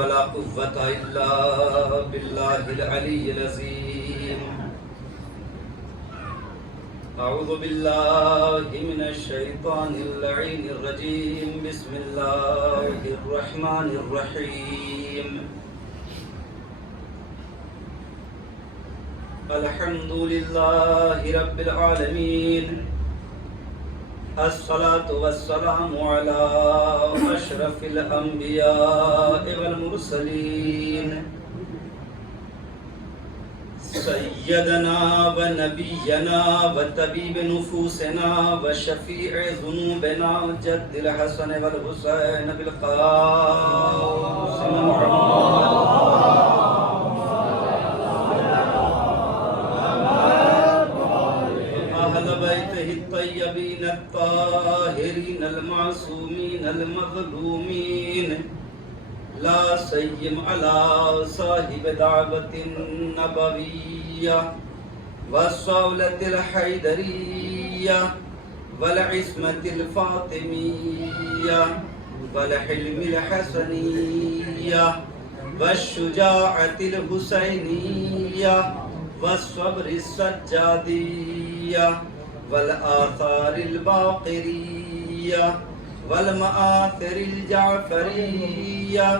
ولا قوة إلا بالله العلي العظيم. أعوذ بالله من الشيطان اللعين الرجيم. بسم الله الرحمن الرحيم. الحمد لله رب العالمين. الصلاة والسلام على أشرف الأنبياء والمرسلين سيدنا ونبينا وطبيب نفوسنا وشفيع ذنوبنا جد الحسن والحسين بالقاسم محمد الطيبين الطاهرين المعصومين المظلومين لا سيما على صاحب دعوة النبوية والصولة الحيدرية والعصمة الفاطمية والحلم الحسنية والشجاعة الحسينية والصبر السجادية والآثار الباقرية والمآثر الجعفرية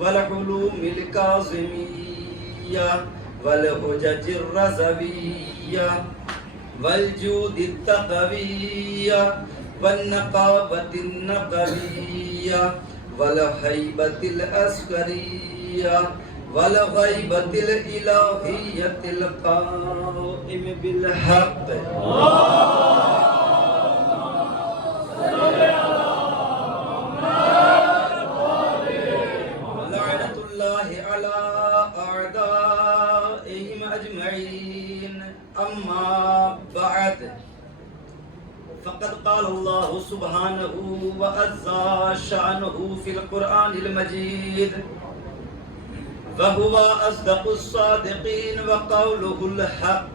والحلوم الكاظمية والحجج الرزوية والجود التقوية والنقابة النقوية والهيبة الأسكرية والغيبة الإلهية القائم بالحق. لعنة الله على أعدائهم أجمعين. أما بعد فقد قال الله سبحانه وعز شأنه في القرآن المجيد وهو أصدق الصادقين وقوله الحق.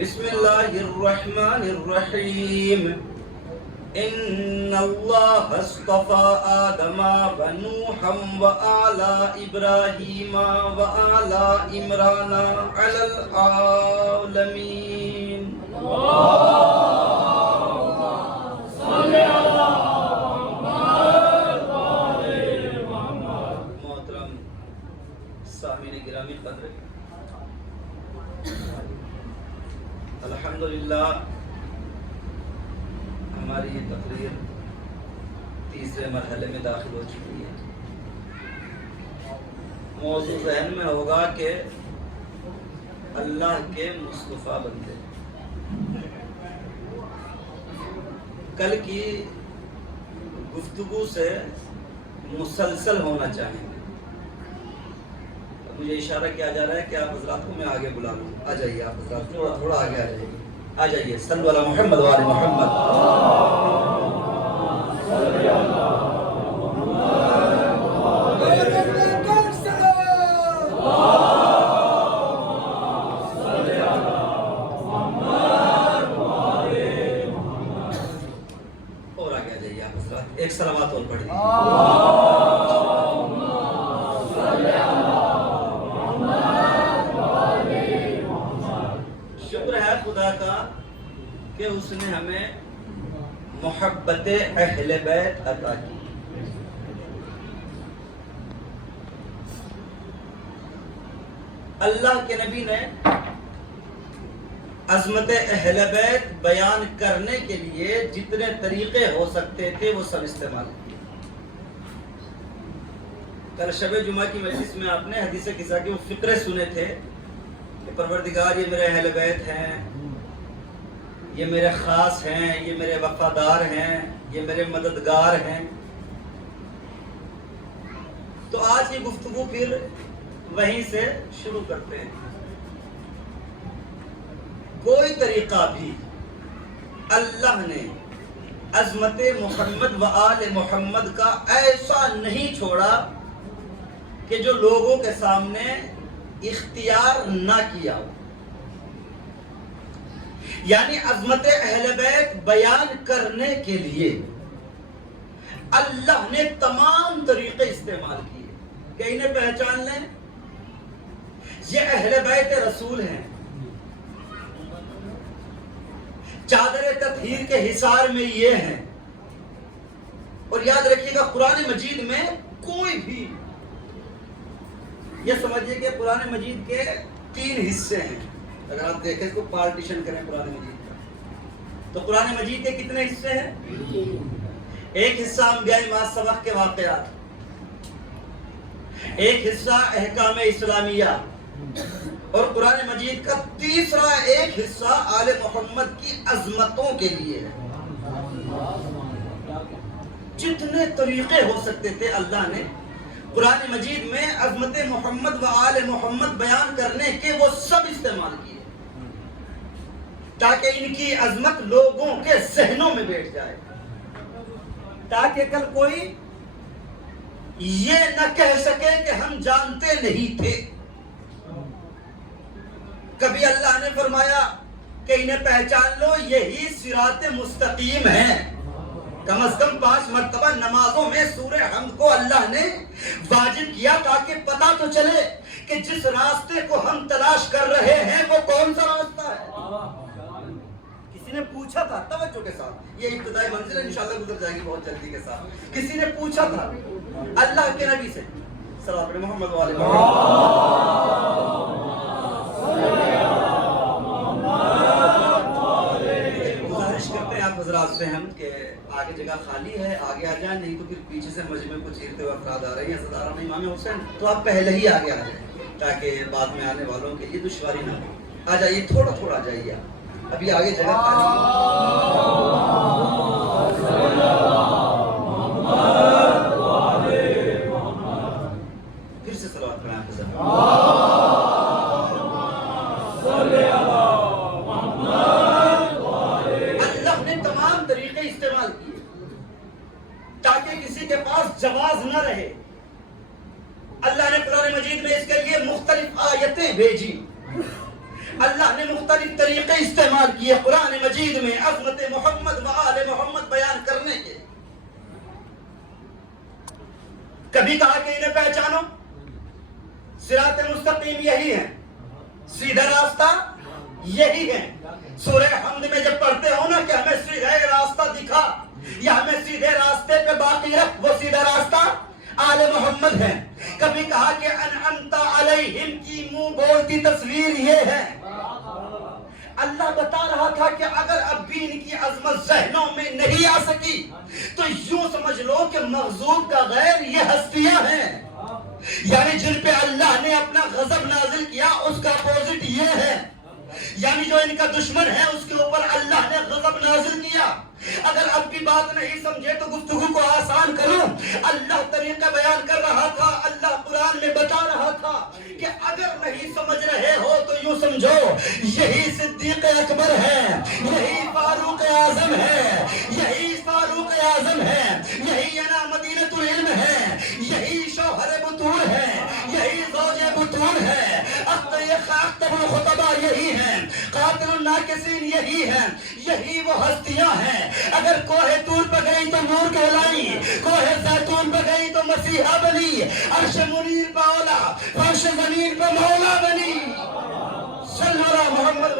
بسم الله الرحمن الرحيم. إن الله اصطفى آدم ونوحا وآل إبراهيم وآل عمران على العالمين. گرامی قدر، الحمدللہ ہماری یہ تقریر تیسرے مرحلے میں داخل ہو چکی ہے. موضوع ذہن میں ہوگا کہ اللہ کے مصطفیٰ بندے. کل کی گفتگو سے مسلسل ہونا چاہیے. مجھے اشارہ کیا جا رہا ہے کہ آپ حضرات کو میں آگے بلا لوں. آ جائیے آپ حضرات تھوڑا آگے آ جائیے. آ جائیے. صلو علی محمد و آل محمد. اور آگے آ جائیے آپ حضرات. ایک صلوات اور پڑھ دیجیے. خدا کا کہ اس نے ہمیں محبت اہل بیت عطا کی. اللہ کے نبی نے عظمت اہل بیت بیان کرنے کے لیے جتنے طریقے ہو سکتے تھے وہ سب استعمال کیے. کل شب جمعہ کی مجلس میں آپ نے حدیث قصہ کے وہ فقرے سنے تھے کہ پروردگار یہ میرے اہل بیت ہیں، یہ میرے خاص ہیں، یہ میرے وفادار ہیں، یہ میرے مددگار ہیں. تو آج کی گفتگو پھر وہیں سے شروع کرتے ہیں. کوئی طریقہ بھی اللہ نے عظمت محمد و آل محمد کا ایسا نہیں چھوڑا کہ جو لوگوں کے سامنے اختیار نہ کیا ہو. یعنی عظمت اہل بیت بیان کرنے کے لیے اللہ نے تمام طریقے استعمال کیے. کہ انہیں پہچان لیں، یہ اہل بیت رسول ہیں، چادر تطہیر کے حصار میں یہ ہیں۔ اور یاد رکھیے گا قرآن مجید میں کوئی بھی، یہ سمجھیے کہ قرآن مجید کے 3 حصے ہیں۔ اگر آپ دیکھیں اس کو پارٹیشن کریں قرآن مجید کا، تو قرآن مجید کے کتنے حصے ہیں؟ ایک حصہ انبیاء ما سبق کے واقعات، ایک حصہ احکام اسلامیہ، اور قرآن مجید کا تیسرا ایک حصہ آل محمد کی عظمتوں کے لیے ہے۔ جتنے طریقے ہو سکتے تھے اللہ نے قرآن مجید میں عظمت محمد و آل محمد بیان کرنے کے وہ سب استعمال کیے، تاکہ ان کی عظمت لوگوں کے ذہنوں میں بیٹھ جائے، تاکہ کل کوئی یہ نہ کہہ سکے کہ ہم جانتے نہیں تھے۔ کبھی اللہ نے فرمایا کہ انہیں پہچان لو، یہی صراط مستقیم ہے۔ کم از کم 5 مرتبہ نمازوں میں سورہ حمد کو اللہ نے واجب کیا، تاکہ پتہ تو چلے کہ جس راستے کو ہم تلاش کر رہے ہیں وہ کون سا راستہ ہے۔ کسی نے پوچھا تھا، توجہ کے ساتھ، یہ ابتدائی منزل انشاءاللہ گزر جائے گی بہت جلدی کے ساتھ، کسی نے پوچھا تھا اللہ کے نبی سے، صلوات علی محمد و آل گزارش کرتے ہیں آپ حضرات سے ہم کہ آگے جگہ خالی ہے، آگے آ جائیں، نہیں تو پھر پیچھے سے مجمع کو چیرتے ہوئے افراد آ رہے ہیں، صدارہ امام حسین، تو آپ پہلے ہی آگے آ جائیں تاکہ بعد میں آنے والوں کے لیے دشواری نہ ہو۔ آ جائیے، تھوڑا تھوڑا آ جائیے، ابھی آگے جگہ خالی ہے۔ پھر سے صلوات پڑھیں آپ حضرات۔ استعمال کیے تاکہ کسی کے پاس جواز نہ رہے۔ اللہ نے قرآن مجید میں اس کے لیے مختلف آیتیں بھیجی، اللہ نے مختلف طریقے استعمال کیے قرآن مجید میں عظمت محمد و آل محمد بیان کرنے کے۔ کبھی کہا کہ انہیں پہچانو، صراط مستقیم یہی ہے، سیدھا راستہ یہی ہے۔ سورہ حمد میں جب پڑھتے ہو نا کہ ہمیں سیدھا راستہ دکھا یا ہمیں سیدھے راستے پہ باقی ہے، وہ سیدھا راستہ آل محمد ہے۔ کبھی کہا کہ انعمت علیہم کی منہ بولتی تصویر یہ ہے۔ اللہ بتا رہا تھا کہ اگر اب بھی ان کی عظمت ذہنوں میں نہیں آ سکی تو یوں سمجھ لو کہ مغضوب کا غیر یہ ہستیاں ہیں، یعنی جن پہ اللہ نے اپنا غضب نازل کیا اس کا اپوزٹ یہ ہے، یعنی جو ان کا دشمن ہے اس کے اوپر اللہ نے غضب نازل کیا۔ اگر اب بھی بات نہیں سمجھے تو گفتگو کو آسان کروں، اللہ طریقہ بیان کر رہا تھا، اللہ قرآن میں بتا رہا تھا کہ اگر نہیں سمجھ رہے ہو تو یوں سمجھو یہی صدیق اکبر ہے، یہی فاروق اعظم ہے، یہی فاروق اعظم ہے، یہی انا مدینۃ العلم ہے، یہی شوہر بطول ہے، یہی زوج بطول ہے، اختب الخطبہ یہی ہیں، قاتل الناکسین یہی ہیں، یہی وہ ہستیاں ہیں۔ اگر کوہ طور پہ گئی تو نور کہلائی، کوہ زیتون پہ گئی تو مسیحا بنی، عرش منیر پہ اولا، فرش زمین پہ مولا بنی۔ صلی اللہ محمد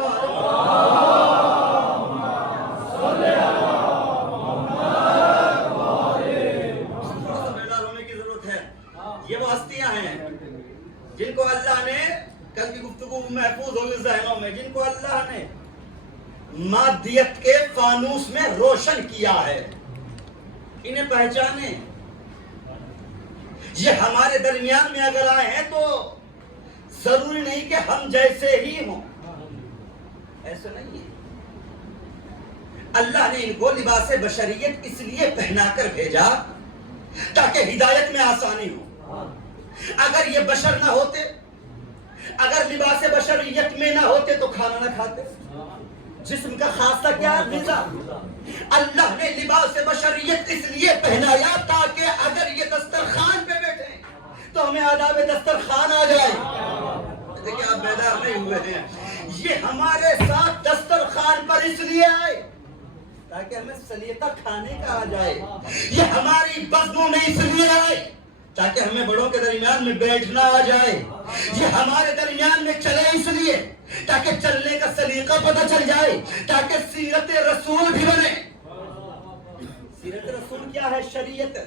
ہونے کی ضرورت ہے۔ یہ وہ ہستیاں ہیں جن کو اللہ نے، کل کی گفتگو محفوظ ہوگی ذہنوں میں، جن کو اللہ نے مادیت کے فانوس میں روشن کیا ہے، انہیں پہچانے۔ یہ ہمارے درمیان میں اگر آئے ہیں تو ضروری نہیں کہ ہم جیسے ہی ہوں، ایسا نہیں ہے۔ اللہ نے ان کو لباس بشریت اس لیے پہنا کر بھیجا تاکہ ہدایت میں آسانی ہو۔ اگر یہ بشر نہ ہوتے، اگر لباس بشریت میں نہ ہوتے تو کھانا نہ کھاتے۔ جسم کا خاصہ کیا؟ غذا۔ اللہ نے لباس بشریت اس لیے پہنایا تاکہ اگر یہ دسترخوان پہ بیٹھے تو ہمیں آداب دسترخوان آ جائے۔ دیکھیں آپ بیدار نہیں ہوئے ہیں، یہ ہمارے ساتھ دسترخوان پر اس لیے آئے تاکہ ہمیں سلیقہ کھانے کا آ جائے۔ یہ ہماری بزموں میں اس لیے آئے تاکہ ہمیں بڑوں کے درمیان میں بیٹھنا آ جائے. یہ ہمارے درمیان میں چلے اس لیے تاکہ چلنے کا سلیقہ پتہ چل جائے, تاکہ سیرت رسول بھی بنے. سیرت رسول کیا ہے؟ شریعت.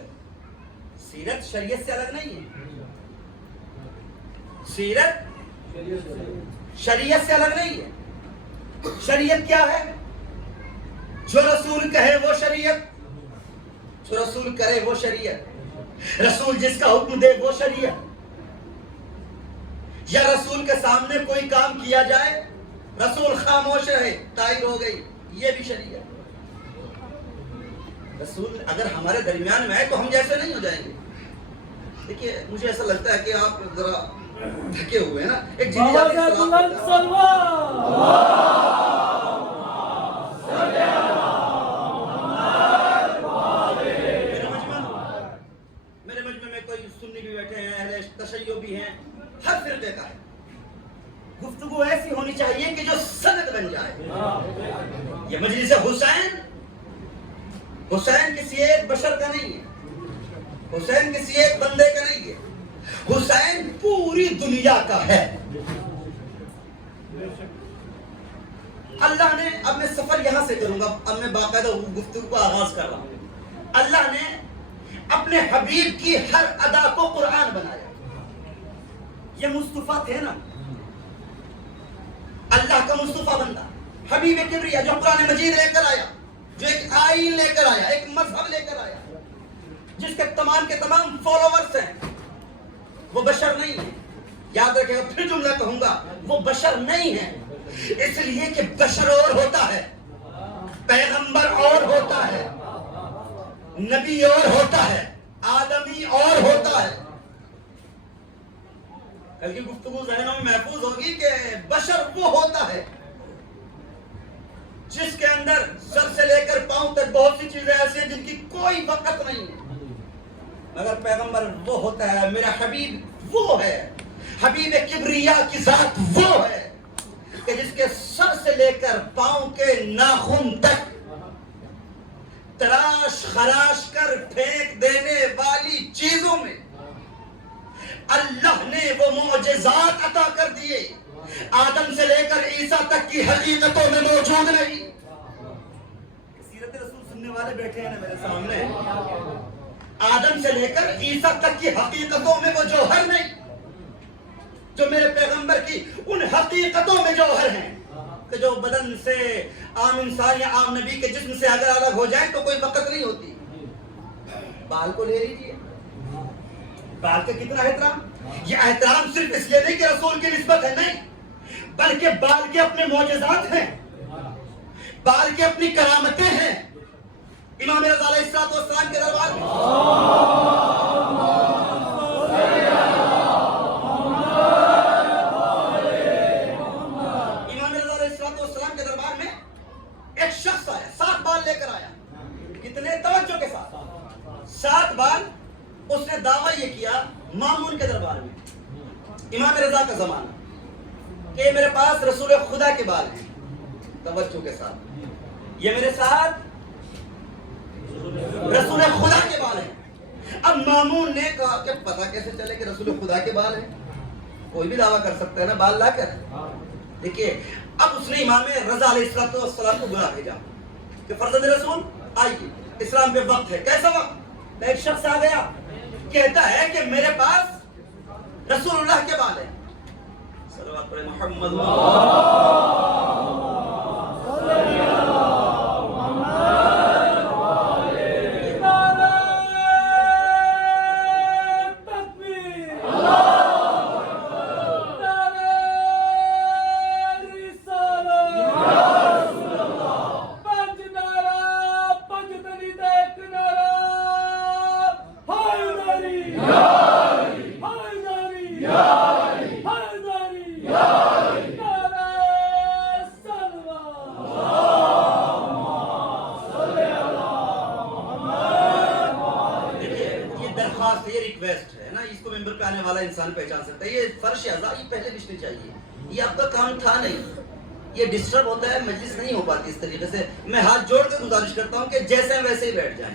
سیرت شریعت سے الگ نہیں ہے. سیرت شریعت سے الگ نہیں ہے. شریعت کیا ہے؟ جو رسول کہے وہ شریعت, جو رسول کرے وہ شریعت. رسول جس کا حکم دے وہ شریعت. یا رسول کے سامنے کوئی کام کیا جائے, رسول خاموش رہے, طائر ہو گئی, یہ بھی شریعت. رسول اگر ہمارے درمیان میں آئے تو ہم جیسے نہیں ہو جائیں گے. دیکھیے مجھے ایسا لگتا ہے کہ آپ ذرا تھکے ہوئے ہیں نا. ایک جنی میرے مجمع میں کوئی سنی بھی بیٹھے ہیں, اہل تشیع بھی ہیں, ہر فرقے کا ہے. گفتگو ایسی ہونی چاہیے کہ جو سند بن جائے. یہ مجلس حسین کسی ایک بشر کا نہیں ہے, حسین کسی ایک بندے کا نہیں ہے, حسین پوری دنیا کا ہے. اللہ نے, اب میں سفر یہاں سے کروں گا, اب میں باقاعدہ گفتگو کا آغاز کر رہا ہوں. اللہ نے اپنے حبیب کی ہر ادا کو قرآن بنایا. یہ مصطفیٰ تھے نا, اللہ کا مصطفیٰ بندہ حبیب کبریا جو قرآن مجید لے کر آیا, جو ایک آئین لے کر آیا, ایک مذہب لے کر آیا, جس کے تمام فالوورز ہیں, وہ بشر نہیں ہے. یاد رکھیں گا, پھر جملہ کہوں گا, وہ بشر نہیں ہے. اس لیے کہ بشر اور ہوتا ہے, پیغمبر اور ہوتا ہے, نبی اور ہوتا ہے, آدمی اور ہوتا ہے. کل کی گفتگو ذہنوں میں محفوظ ہوگی کہ بشر وہ ہوتا ہے جس کے اندر سر سے لے کر پاؤں تک بہت سی چیزیں ایسی ہیں جن کی کوئی وقت نہیں ہے. مگر پیغمبر وہ ہوتا ہے, میرا حبیب وہ ہے, حبیب کبریا کی ذات وہ ہے کہ جس کے سر سے لے کر پاؤں کے ناخن تک تراش خراش کر پھینک دینے والی چیزوں میں اللہ نے وہ معجزات عطا کر دیے آدم سے لے کر عیسیٰ تک کی حقیقتوں میں موجود نہیں. سیرت رسول سننے والے بیٹھے ہیں نا میرے سامنے, آدم سے لے کر عیسیٰ تک کی حقیقتوں میں وہ جوہر نہیں, جو میرے پیغمبر کی ان حقیقتوں میں جوہر ہیں کہ جو بدن سے عام انسان یا عام نبی کے جسم سے اگر الگ ہو جائیں تو کوئی وقت نہیں ہوتی. بال کو لے لیجیے, بال کا کتنا احترام. یہ احترام صرف اس لیے نہیں کہ رسول کی نسبت ہے, نہیں, بلکہ بال کے اپنے معجزات ہیں, بال کے اپنی کرامتیں ہیں. امام رضا علیہ السلام کے دربار میں ایک شخص آیا, 7 بال لے کر آیا. کتنے توجہ کے ساتھ 7 بال. اس نے دعویٰ یہ کیا مامون کے دربار میں, امام رضا کا زمانہ, کہ میرے پاس رسول خدا کے بال ہیں. توجہ کے ساتھ, یہ میرے ساتھ رسول خدا کے بال ہیں. اب مامون نے کہا کہ پتہ کیسے چلے کہ رسول خدا کے بال ہیں؟ کوئی بھی دعویٰ کر سکتا ہے نا بال لا کر. دیکھیے اب اس نے امام رضا علیہ السلام کو بلا بھیجا کہ فرزند رسول آئیے, اسلام پہ وقت ہے. کیسا وقت؟ ایک شخص آ گیا کہتا ہے کہ میرے پاس رسول اللہ کے بال ہیں. صلوات پر محمد انسان پہچان سکتا ہے. یہ فرش اعضاء یہ پہلے دکھنی چاہیے, یہ آپ کا کام تھا نہیں. یہ ڈسٹرب ہوتا ہے, مجلس نہیں ہو پاتی اس طریقے سے. میں ہاتھ جوڑ کے گزارش کرتا ہوں کہ جیسے ویسے ہی بیٹھ جائیں.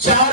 4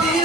3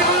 4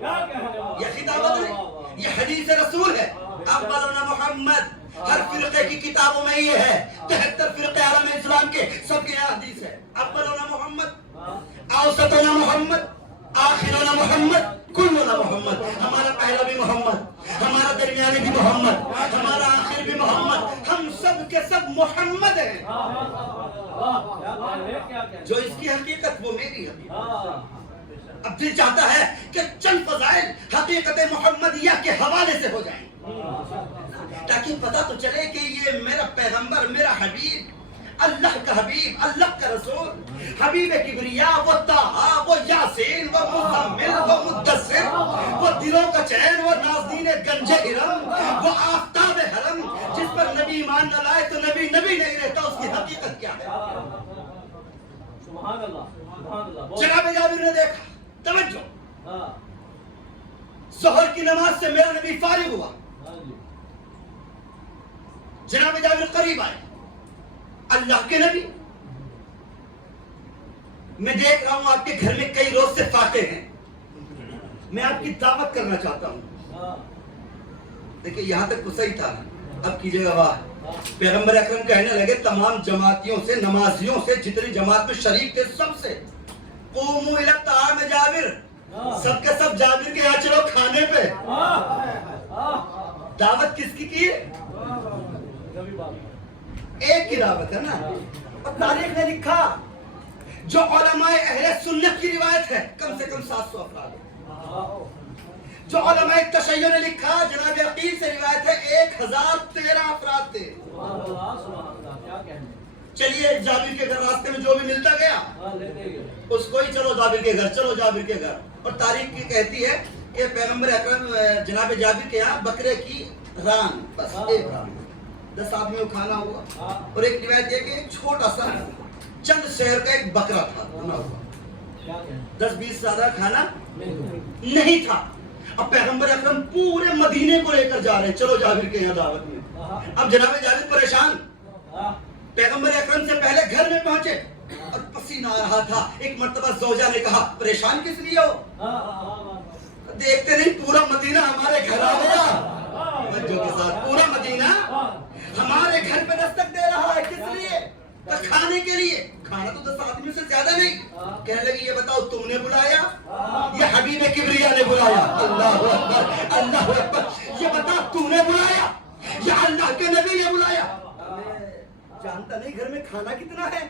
یہ خطابت نہیں، یہ حدیث رسول ہے. اقبلنا محمد، ہر فرقے کی کتابوں میں یہ ہے. 73 فرقے عالم اسلام کے سب کے یہاں حدیث ہے. اقبلنا محمد، اوسطنا محمد، آخرنا محمد، کلنا محمد. ہمارا پہلا بھی محمد، ہمارا درمیانی بھی محمد، ہمارا آخر بھی محمد. ہم سب کے سب محمد ہیں. جو اس کی حقیقت وہ میری حقیقت. اب دل چاہتا ہے کہ چند فضائل حقیقت محمدیہ کے حوالے سے ہو جائیں تاکہ پتہ تو چلے کہ یہ میرا پیغمبر، میرا حبیب، اللہ کا حبیب، اللہ کا رسول، حبیب کبریا، وہ طٰہٰ، وہ یاسین، وہ مزمل، وہ مدثر، وہ دلوں کا چین، وہ نازنین گنج ارم، وہ آفتاب حرم، جس پر نبی ایمان نہ لائے تو نبی نبی نہیں رہتا. اس کی حقیقت کیا ہے؟ جناب جابر نے دیکھا، توجہ، ظہر کی نماز سے میرا نبی فارغ ہوا. جناب جابر قریب آئے. اللہ کے نبی، میں دیکھ رہا ہوں آپ کے گھر میں کئی روز سے فاقے ہیں، میں آپ کی دعوت کرنا چاہتا ہوں. دیکھیں یہاں تک تو صحیح تھا. اب کیجئے گا واہ. پیغمبر اکرم کہنے لگے تمام جماعتیوں سے، نمازیوں سے، جتنی جماعت میں شریک تھے سب سے، قوموا الی الطعام جابر، سب کے سب جابر کے یہاں چلو کھانے پہ. دعوت کس کی ہے؟ ایک کی دعوت ہے نا. اور تاریخ نے لکھا جو علماء اہل سنت کی روایت ہے کم سے کم 700 افراد ہے. جو علماء تشیع نے لکھا جناب عقیل سے روایت ہے 1013 افراد تھے. چلیے جابر کے گھر راستے میں جو بھی ملتا گیا اس کو ہی چلو جابر کے گھر، چلو جابر کے گھر. اور تاریخ کی کہتی ہے کہ پیغمبر اکرم جناب جابر کے یہاں بکرے کی ران، بس ایک ران، 10 آدمیوں کو کھانا ہوا. اور ایک روایت یہ کہ ایک چھوٹا سا چند شہر کا ایک بکرا تھا، 10-20 زیادہ کھانا نہیں تھا. اب پیغمبر اکرم پورے مدینے کو لے کر جا رہے ہیں، چلو جابر کے یہاں دعوت میں. اب جناب جابر پریشان، پیغمبر اکرم سے پہلے گھر میں پہنچے اور پسینہ آ رہا تھا. ایک مرتبہ زوجہ نے کہا پریشان کس لیے ہو؟ دیکھتے نہیں پورا مدینہ ہمارے گھر آ گیا. بچوں کے ساتھ پورا مدینہ ہمارے گھر پہ دستک دے رہا ہے. کس لیے؟ کھانے کے لیے. کھانا تو 10 آدمی سے زیادہ نہیں. کہنے لگی یہ بتاؤ تم نے بلایا یا حبیب کبریا نے بلایا؟ اللہ اکبر، اللہ اکبر. یہ بتا تم نے بلایا یا اللہ کے نبی نے بلایا؟ جانتا نہیں گھر میں کھانا کتنا ہے،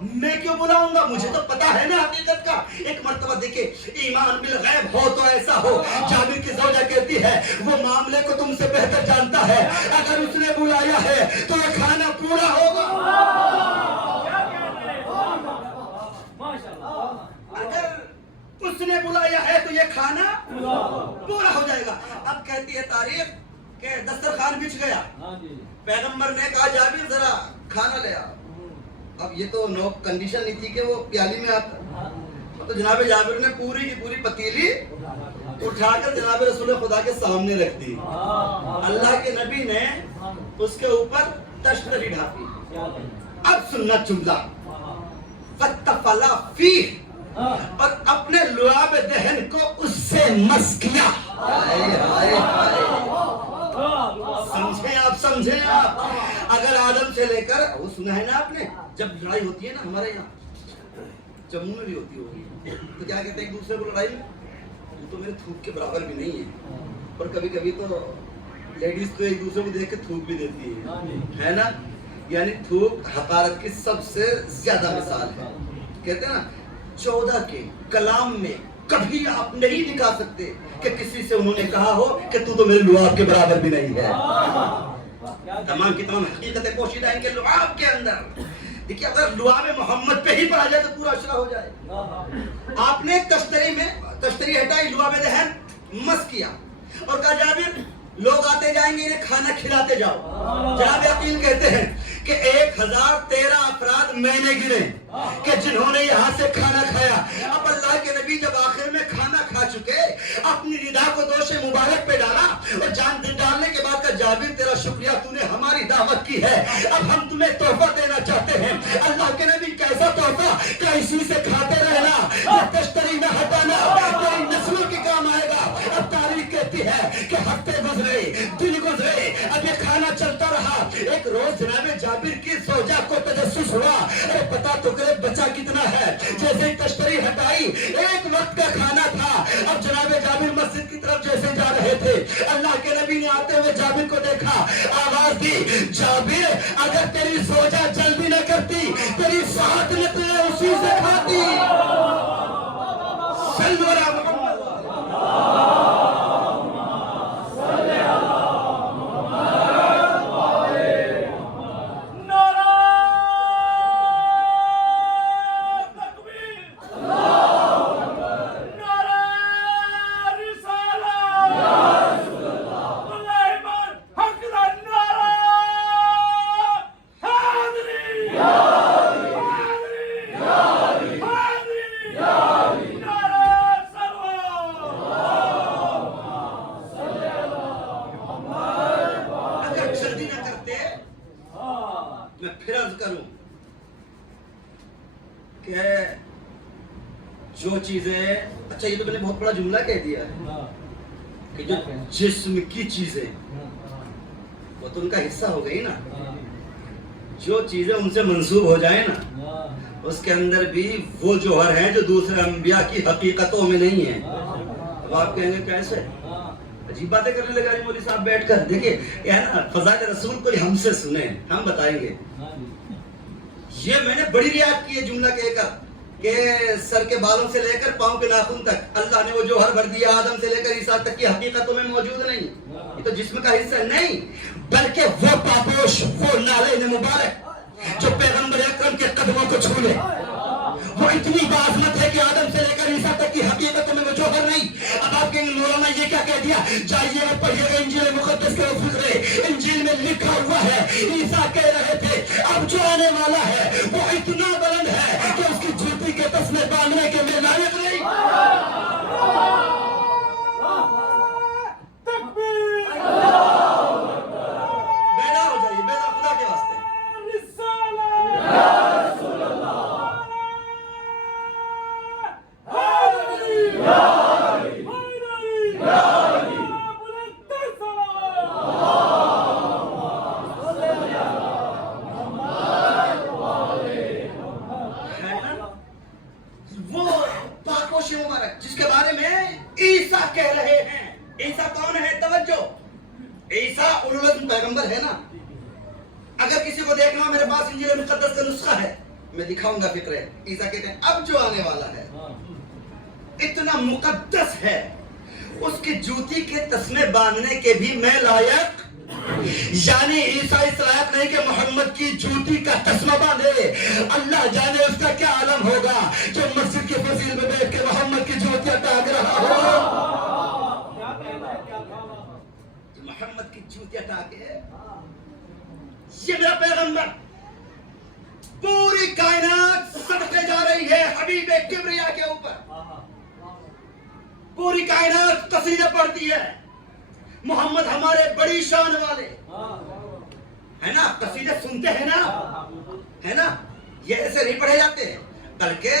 میں کیوں بلاؤں گا؟ مجھے تو پتا ہے نا حقیقت کا. ایک مرتبہ دیکھیں ایمان بالغیب ہو تو ایسا ہو. جابر کی زوجہ کہتی ہے وہ معاملے کو تم سے بہتر جانتا ہے، اگر اس نے بلایا ہے تو یہ کھانا پورا ہوگا. اگر اس نے بلایا ہے تو یہ کھانا پورا ہو جائے گا. اب کہتی ہے تاریخ کہ دسترخوان بچھ گیا. پیغمبر نے کہا جابر ذرا کھانا لے آ. اب یہ تو نو کنڈیشن نہیں تھی کہ وہ پیالی میں آتا. تو جناب جابر نے پوری کی پوری پتیلی اٹھا کر جناب رسول خدا کے سامنے رکھ دی. اللہ کے نبی نے اس کے اوپر تشتری ڈھاپی. اب سننا جملہ فتفلا فیہ، اور اپنے لعاب دہن کو اس سے مس کیا. سمجھیں آپ، سمجھیں آپ. اگر آدم سے لے کر وہ سنا ہے نا آپ نے، جب لڑائی ہوتی ہے نا ہمارے یہاں جموں میں بھی ہوتی ہوگی تو کیا کہتے ہیں ایک دوسرے کو لڑائی میں وہ تو میرے تھوک کے برابر بھی نہیں ہے. اور کبھی کبھی تو لیڈیز تو ایک دوسرے کو دیکھ کے تھوک بھی دیتی ہے نا. یعنی تھوک حقارت کی سب سے زیادہ مثال ہے. کہتے ہیں نا 14 کے کلام میں کبھی آپ نہیں دکھا سکتے کہ کسی سے انہوں نے کہا ہو کہ تو میرے لعاب کے برابر بھی نہیں ہے. تمام کی تمام حقیقتیں پوشیدہ ہیں کہ لعاب کے اندر. دیکھیے اگر لعاب محمد پہ ہی پڑھا جائے تو پورا اشرا ہو جائے. آپ نے تشتری ہٹائی، لعاب دہن مس کیا اور کہا جابر لوگ آتے جائیں گے انہیں کھانا کھلاتے جاؤ. جناب عقیل کہتے ہیں کہ 1013 افراد میں نے گنے کہ جنہوں نے یہاں سے کھانا کھایا. اب اللہ کے نبی جب آخر میں کھانا کھا چکے اپنی ردا کو دوش مبارک پہ ڈالا اور جان ڈالنے کے بعد کہا جابر تیرا شکریہ، تو نے ہماری دعوت کی ہے، اب ہم تمہیں تحفہ دینا چاہتے ہیں. اللہ کے نبی کیسا تحفہ کہ اسی سے کھاتے رہنا، یہ تشتری نہ ہٹانا، تیری نسلوں کے کام آئے گا. ایک روز جناب جابر کی زوجہ کو تجسس ہوا، ارے پتا تو کرے بچہ کتنا ہے۔ جیسے ہی تشتری ہٹائی، ایک وقت کا کھانا تھا۔ اب جناب جابر مسجد کی طرف جیسے جا رہے تھے، اللہ کے نبی نے آتے ہوئے جابر کو دیکھا، آواز دی، جابر اگر تیری زوجہ جلدی نہ کرتی، تیری ساتھ نے تجھے اسی سے کھاتی۔ صلو علی محمد۔ میں پھر عرض کروں کہ جو چیزیں، اچھا یہ تو میں نے بہت بڑا جملہ کہہ دیا ہے کہ جو جسم کی چیزیں وہ تو ان کا حصہ ہو گئی نا، جو چیزیں ان سے منسوب ہو جائیں نا اس کے اندر بھی وہ جوہر ہیں جو دوسرے انبیاء کی حقیقتوں میں نہیں ہیں۔ اب آپ کہیں گے کیسے؟ عجیب باتیں کرنے لگا مولوی صاحب بیٹھ کر۔ دیکھیں یہ ہے نا فضائل رسول کوئی ہم سے سنیں، ہم بتائیں گے۔ یہ میں نے بڑی رعایت کی ہے جملہ کہہ کر کہ سر کے بالوں سے لے کر پاؤں کے ناخن تک اللہ نے وہ جوہر بھر دیا آدم سے لے کر عیسیٰ تک کی حقیقتوں میں موجود نہیں، یہ تو جسم کا حصہ نہیں، بلکہ وہ پاپوش، وہ نالین مبارک جو پیغمبر اکرم کے قدموں کو چھو لے، وہ اتنی باعظمت ہے کہ آدم سے لے کر عیسیٰ تک کی حقیقتوں میں وہ جوہر نہیں۔ اب آپ کہیں گے مولانا یہ کیا کہہ دیا؟ جائیے اور پڑھیے گا انجیل مقدس کے فقرے، انجیل میں لکھا ہوا ہے عیسیٰ کہہ رہے تھے اب جو آنے والا ہے وہ اتنا بلند ہے کہ اس کی جوتی کے تسمے باندھنے کے میں لائق نہیں۔ بیدار ہو جائیے، بیدار خدا کے واسطے۔ وہ پاکوش مبارک جس کے بارے میں عیسیٰ کہہ رہے ہیں۔ عیسیٰ کون ہے؟ توجہ، عیسیٰ اولو العزم پیغمبر ہے نا۔ اگر کسی کو دیکھنا میرے پاس انجیل مقدس کا نسخہ ہے، میں دکھاؤں گا فکرے۔ عیسیٰ کہتے ہیں اب جو آنے والا ہے اتنا مقدس ہے، اس کی جوتی کے تسمے باندھنے کے بھی میں لائق، یعنی عیسیٰ اس لائق نہیں کہ محمد کی جوتی کا تسمہ باندھے۔ اللہ جانے اس کا کیا عالم ہوگا جو مسجد کے فضیل میں بیٹھ کے محمد کی جوتیاں ٹانگ رہا ہو، محمد کی جوتیاں ٹانگے۔ یہ میرا پیغمبر، پوری کائنات صدقے جا رہی ہے حبیب کبریا کے اوپر، پوری کائنات قصیدے پڑھتی ہے محمد ہمارے بڑی شان والے، ہے نا؟ قصیدے سنتے ہیں نا، ہے نا؟ یہ ایسے نہیں پڑھے جاتے ہیں، بلکہ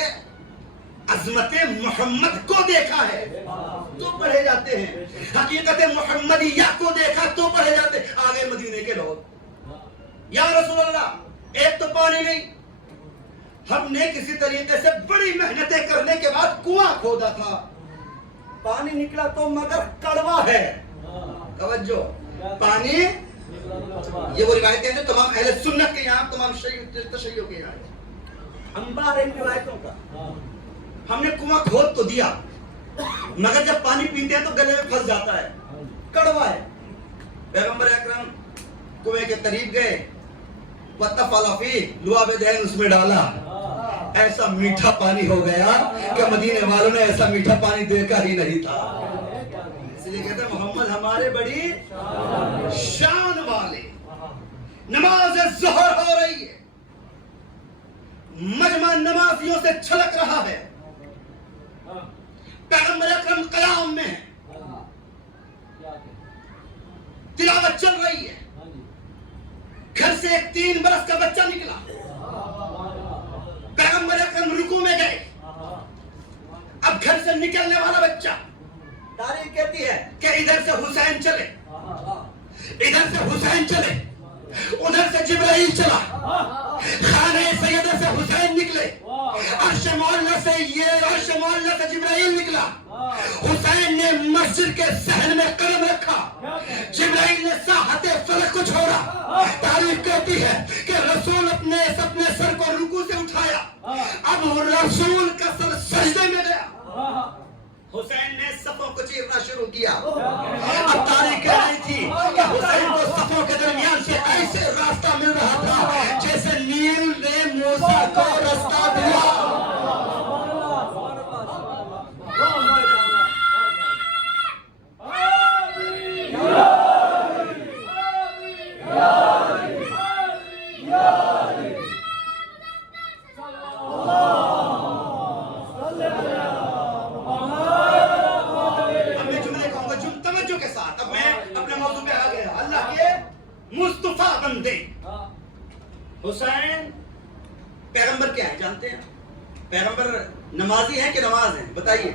عظمت محمد کو دیکھا ہے تو پڑھے جاتے ہیں، حقیقت محمدیہ کو دیکھا تو پڑھے جاتے ہیں۔ آگے مدینے کے لوگ یا رسول اللہ ایک تو پانی نہیں، ہم نے کسی طریقے سے بڑی محنتیں کرنے کے بعد کنواں کھودا تھا، پانی نکلا تو مگر کڑوا ہے۔ توجہ، پانی، یہ وہ روایتیں ہیں جو تمام اہل سنت کے یہاں، تمام تشیعوں کے یہاں انبار ہے ان روایتوں کا۔ ہم نے کنواں کھود تو دیا مگر جب پانی پیتے ہیں تو گلے میں پھنس جاتا ہے، کڑوا ہے۔ پیغمبر اکرم کنویں کے قریب گئے، وَتَفَلَ فِيهِ لُعَابَ دَهْنِ اس میں ڈالا، ایسا میٹھا پانی ہو گیا کہ مدینے والوں نے ایسا میٹھا پانی دیکھا ہی نہیں تھا۔ اس لیے کہتے ہیں محمد ہمارے بڑی شان والے۔ نماز ظہر ہو رہی ہے، مجمع نمازیوں سے چھلک رہا ہے، پیغمبر اکرم قیام میں ہے، تلاوت چل رہی ہے، گھر سے ایک 3 برس کا بچہ نکلا، پیغمبر اکرم رکوع میں گئے، اب گھر سے نکلنے والا بچہ، تاریخ کہتی ہے کہ ادھر سے حسین چلے، ادھر سے حسین چلے، ادھر سے جبرائیل چلا, خانہ سیدہ سے حسین نکلے, عرش معلیٰ سے جبرائیل نکلا. حسین نے مسجد کے صحن میں قدم رکھا, جبرائیل نے ساحت فلک کو چھوڑا. تاریخ کہتی ہے کہ رسول اپنے سر کو رکوع سے اٹھایا, اب رسول کا سر سجدے میں گیا. حسین نے صفوں کو چیرنا شروع کیا. اب تاریخ کہہ رہی تھی کہ حسین کو صفوں کے درمیان سے ایسے راستہ مل رہا تھا جیسے نیل نے موسیٰ کو راستہ دیا. مصطفیٰ بندے حسین پیغمبر کیا ہے جانتے ہیں؟ پیغمبر نمازی ہیں کہ نماز ہیں؟ بتائیے.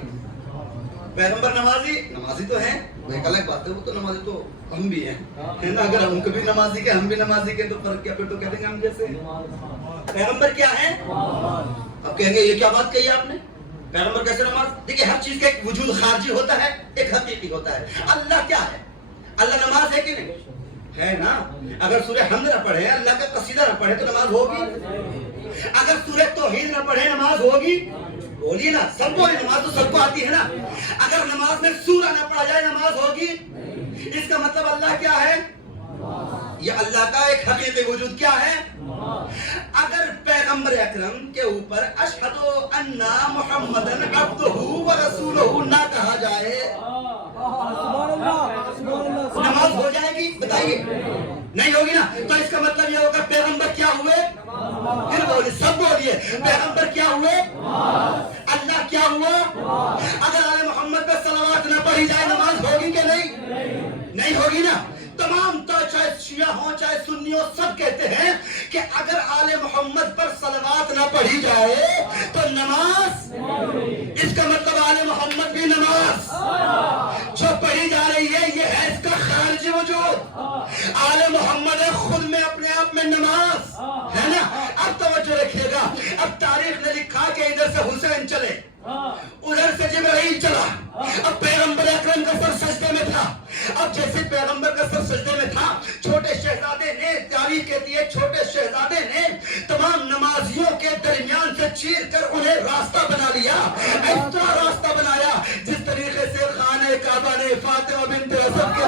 پیغمبر نمازی تو ہیں, وہ ایک الگ بات ہے, وہ تو نمازی تو ہم بھی ہیں, ہے نا. اگر ہم کبھی نمازی کے ہم بھی نمازی کے تو فرق کیا, پھر تو کہہ دیں گے ہم جیسے. پیغمبر کیا ہے؟ اب کہیں گے یہ کیا بات کہی آپ نے, پیغمبر کیسے نماز؟ دیکھیں ہر چیز کا ایک وجود خارجی ہوتا ہے, ایک حقیقی ہوتا ہے. اللہ کیا ہے؟ اللہ نماز ہے کہ نہیں ہے نا. اگر سورہ حمد نہ پڑھے, اللہ کا قصیدہ نہ پڑھے تو نماز ہوگی. اگر سورہ توحید نہ پڑھے نماز ہوگی. بولیے نا, سب بولے, نماز تو سب کو آتی ہے نا. اگر نماز میں سورہ نہ پڑھا جائے نماز ہوگی. اس کا مطلب اللہ کیا ہے؟ یہ اللہ کا ایک حقیقی وجود کیا ہے؟ اگر پیغمبر اکرم کے اوپر اشہد ان محمدن عبدہ و رسولہ نہ کہا جائے نماز ہو جائے گی؟ بتائیے. نہیں ہوگی نا. تو اس کا مطلب یہ ہوگا پیغمبر کیا ہوئے؟ پھر بولیے, سب بولیے, پیغمبر کیا ہوئے؟ اللہ کیا ہوا؟ اگر آل محمد پہ صلوات نہ پڑھی جائے نماز ہوگی کہ نہیں ہوگی نا. تمام تو چاہے شیعہ ہوں چاہے سنی ہوں سب کہتے ہیں کہ اگر آل محمد پر صلوات نہ پڑھی جائے تو نماز, اس کا مطلب آل محمد بھی نماز جو پڑھی جا رہی ہے یہ ہے اس کا خارجی وجود. آل محمد خود میں اپنے آپ میں نماز ہے نا. اب توجہ رکھیے گا, اب تاریخ نے لکھا کہ ادھر سے حسین چلے, ادھر سے جبرائیل چلا. اب پیغمبر اکرم کا سر سجدے میں تھا. اب جیسے پیغمبر کا سر سجدے میں تھا, چھوٹے شہزادے نے, تاریخ کہتی ہے چھوٹے شہزادے نے تمام نمازیوں کے درمیان سے چیر کر انہیں راستہ بنا لیا. اس طرح راستہ بنایا جس طریقے سے خانہ کعبہ نے فاطمہ بنت اسد کے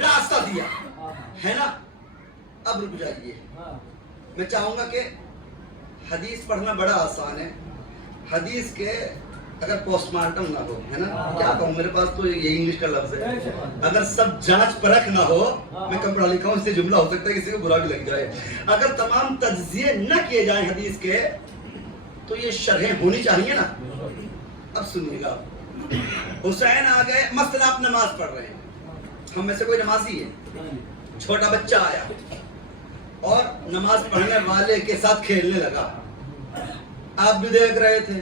راستہ دیا ہے نا. اب رک جائیے, میں چاہوں گا کہ حدیث پڑھنا بڑا آسان ہے. حدیث کے اگر پوسٹ مارٹم نہ ہو, ہے نا, کیا کہوں, میرے پاس تو یہ انگلش کا لفظ ہے, اگر سب جانچ پرکھ نہ ہو, میں کم پڑھا لکھا ہوں اس سے جملہ ہو سکتا ہے کسی کو برا بھی لگ جائے, اگر تمام تجزیے نہ کیے جائیں حدیث کے تو یہ شرحیں ہونی چاہیے نا. اب سنیے گا, حسین آ گئے, مثلا آپ نماز پڑھ رہے ہیں, ہم میں سے کوئی نمازی ہے, چھوٹا بچہ آیا اور نماز پڑھنے والے کے ساتھ کھیلنے لگا. آپ بھی دیکھ رہے تھے.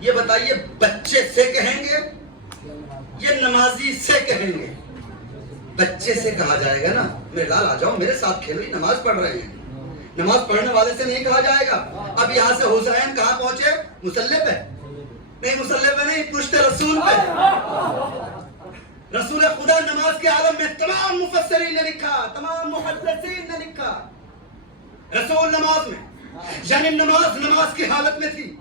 یہ بتائیے بچے سے کہیں گے یا نمازی سے کہیں گے؟ بچے سے کہا جائے گا نا, میرے لال آ جاؤ میرے ساتھ کھیلو, یہ نماز پڑھ رہے ہیں. نماز پڑھنے والے سے نہیں کہا جائے گا. اب یہاں سے حسین کہاں پہنچے؟ مصلی پہ نہیں, مصلی پہ نہیں, پشت رسول پہ. رسول خدا نماز کے عالم میں تمام مفسرین نے لکھا, تمام محدثین نے لکھا, رسول نماز میں, یعنی نماز کی حالت میں تھی.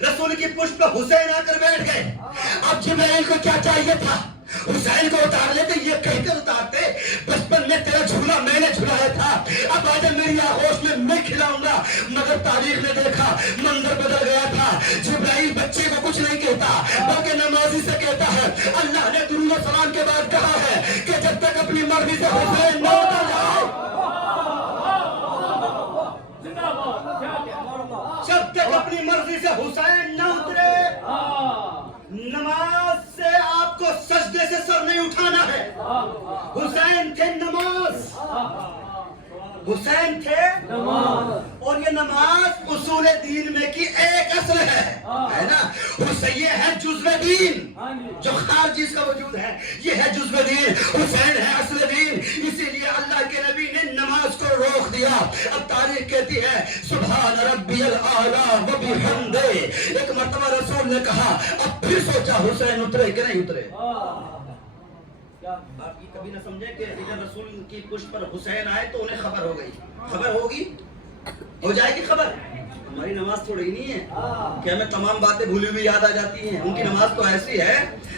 رسول کی پشت پہ حسین آ کر بیٹھ گئے. اب جبرائیل کو کیا چاہیے تھا؟ حسین کو اتار لیتے, یہ کہہ کر اتارتے بچپن میں تیرا جھولا میں نے جھلایا تھا, اب آج میری آغوش میں کھلاؤں گا. مگر تاریخ نے دیکھا منظر بدل گیا تھا. جبرائیل بچے کو کچھ نہیں کہتا بلکہ نمازی سے کہتا ہے. اللہ نے درود و سلام کے بعد کہا ہے کہ جب تک اپنی مرضی سے حسین نہ اتر جائے, جب تک اپنی مرضی سے حسین نہ اترے, نماز سے آپ کو سجدے سے سر نہیں اٹھانا ہے. حسین تھے نماز, حسین تھے اور یہ نماز اصول دین میں کی ایک اصل ہے نا. حسین ہے جزو دین جو خارجی اس کا وجود ہے، یہ ہے جزو دین، حسین ہے اصل دین. اسی لیے اللہ کے نبی نے نماز کو روک دیا. اب تاریخ کہتی ہے سبحان ربی الاعلی و بحمدہ. ایک مرتبہ رسول نے کہا، اب پھر سوچا حسین اترے کہ نہیں اترے. آپ یہ کبھی نہ سمجھے کہ ادھر رسول کی پشت پر حسین آئے تو انہیں خبر ہو گئی. خبر ہوگی، ہو جائے گی خبر. ہماری نماز تھوڑی ہی نہیں ہے کہ ہمیں تمام باتیں بھولی ہوئی یاد آ جاتی ہیں. ان کی نماز تو ایسی ہے،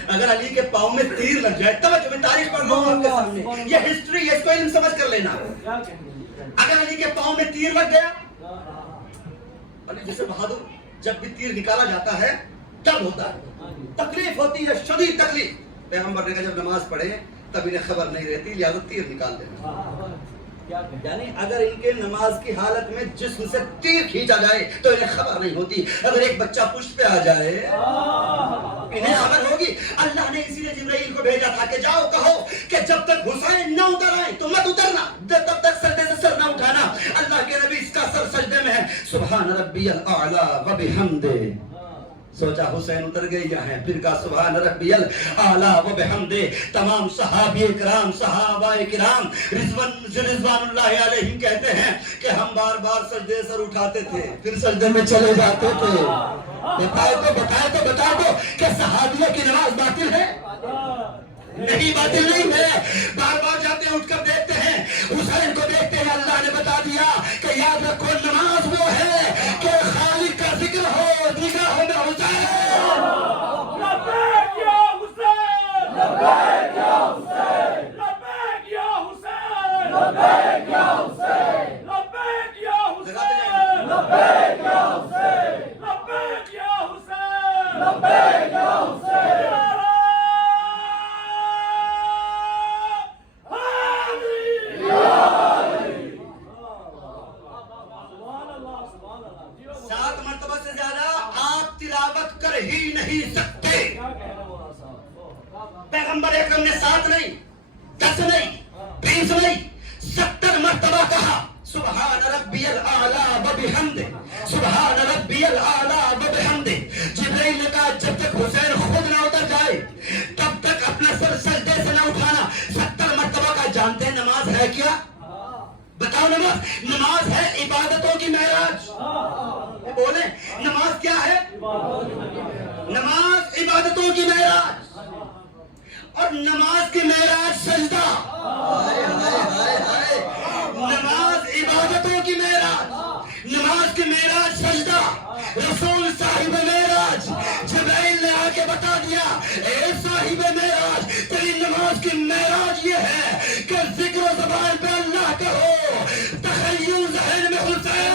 اگر علی کے پاؤں میں تیر لگ جائے، توجہ میں تاریخ پڑھ رہا ہوں آپ کے سامنے، یہ ہسٹری ہے، اس کو علم سمجھ کر لینا. اگر علی کے پاؤں میں تیر لگ گیا، علی جیسے بہادر، جب بھی تیر نکالا جاتا ہے درد ہوتا ہے، تکلیف ہوتی ہے، شدید تکلیف. پیغمبر نے کہا جب نماز پڑھے تب انہیں خبر نہیں رہتی، لہذا تیر نکال دینا. یعنی اگر ان کے نماز کی حالت میں جسم سے تیر کھینچا جائے تو انہیں خبر نہیں ہوتی. اگر ایک بچہ پشت پہ آ جائے انہیں خبر ہوگی. اللہ نے اسی لیے جبرائیل کو بھیجا تھا کہ جاؤ کہو کہ جب تک حسین نہ اتر آئے تو مت اترنا، تب تک سجدے سے سر نہ اٹھانا. اللہ کے نبی اس کا سر سجدے میں ہے. سبحان ربی الاعلی و بحمدہ. سوچا حسین اتر گئے یا ہیں، پھر کہا سبحان ربی الاعلی و بحمدہ. تمام صحابی کرام، صحابہ کرام رضوان اللہ علیہم کہتے ہیں کہ ہم بار بار سجدے سر اٹھاتے تھے پھر سجدے میں چلے جاتے تھے. بتائے تو کہ صحابیوں کی نماز باطل ہے؟ نہیں، باطل نہیں ہے. بار بار جاتے ہیں، اٹھ کر دیکھتے ہیں، حسین کو دیکھتے ہیں. اللہ نے بتا دیا کہ یاد رکھو نماز وہ ہے کہ خالق کا ذکر ہو نگاہوں میں حسین. لبیک یا حسین، لبیک یا حسین، لبیک یا حسین، لبیک یا حسین، لبیک یا حسین، لبیک یا حسین، لبیک یا حسین، لبیک یا حسین. ہی نہیں سکتے. پیغمبر اکرم نے 7 نہیں، 10 نہیں، 20 نہیں، 70 مرتبہ کہا سبحان ربی الاعلی و بحمدہ، سبحان ربی الاعلی و بحمدہ. جبرائیل نے کہا جب تک حسین خود نہ اتر جائے تب تک اپنا سر سجدے سے نہ اٹھانا. 70 مرتبہ کا. جانتے ہیں نماز ہے کیا؟ بتاؤ. نماز ہے عبادتوں کی معراج. بولیں نماز کیا ہے؟ نماز عبادتوں کی معراج. اور نماز کی معراج سجدہ. نماز عبادتوں کی معراج، نماز کی معراج سجدہ. رسول صاحب معراج جبرائیل نے آ کے بتا دیا اے صاحب معراج تیری نماز کی معراج یہ ہے کہ ذکر و زبان پہ اللہ کا ہو، تخیل ذہن میں حسین.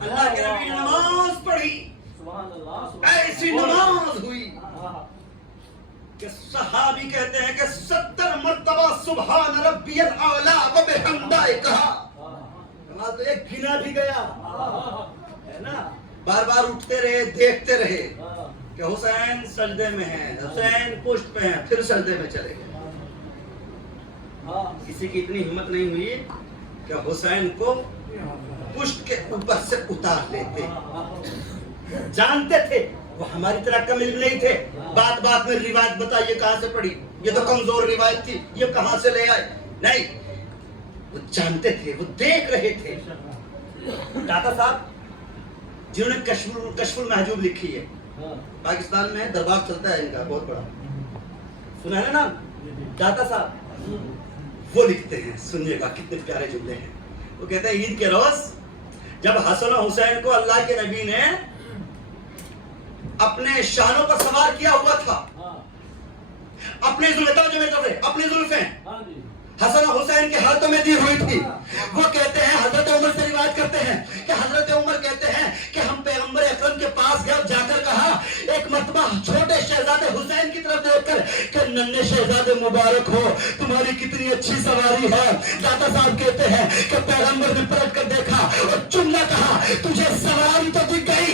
اللہ کے نبی نے نماز پڑھی، ایسی نماز ہوئی کہ صحابی کہتے ہیں کہ 70 مرتبہ سبحان ربی الاعلی و بحمدہ کہا. تو ایک گنا بھی گیا ہے نا. بار بار اٹھتے رہے، دیکھتے رہے کہ حسین سجدے میں ہیں، حسین پشت پہ ہیں، پھر سجدے میں چلے گئے. کسی کی اتنی ہمت نہیں ہوئی کہ حسین کو پشت کے اوپر سے اتار لیتے. جانتے تھے وہ ہماری طرح کم علم نہیں تھے. بات بات میں روایت بتائیے کہاں سے پڑھی، یہ تو کمزور روایت تھی، یہ کہاں سے لے آئے. نہیں، وہ جانتے تھے، وہ دیکھ رہے تھے. داتا صاحب جنہوں نے کشف المحجوب لکھی ہے، پاکستان میں دربار چلتا ہے ان کا بہت بڑا، سنا ہے نا نام؟ داتا صاحب وہ لکھتے ہیں، سنیے گا کتنے پیارے جملے ہیں. وہ کہتے ہیں عید کے روز جب حسن و حسین کو اللہ کے نبی نے اپنے شانوں پر سوار کیا ہوا تھا، اپنے اپنی زلفیں حسن و حسین کے ہاتھوں میں دی ہوئی تھی. وہ کہتے ہیں، حضرت عمر سے روایت کرتے ہیں کہ حضرت عمر کہتے ہیں کہ ہم پیغمبر اکرم کے پاس گئے، جا کر کہا ایک مرتبہ چھوٹے شہزادے حسین کی طرف دیکھ کر کہ ننھے شہزادے مبارک ہو، تمہاری کتنی اچھی سواری ہے. داتا صاحب کہتے ہیں کہ پیغمبر نے پلٹ کر دیکھا اور جملہ کہا تجھے سواری تو دکھ گئی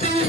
30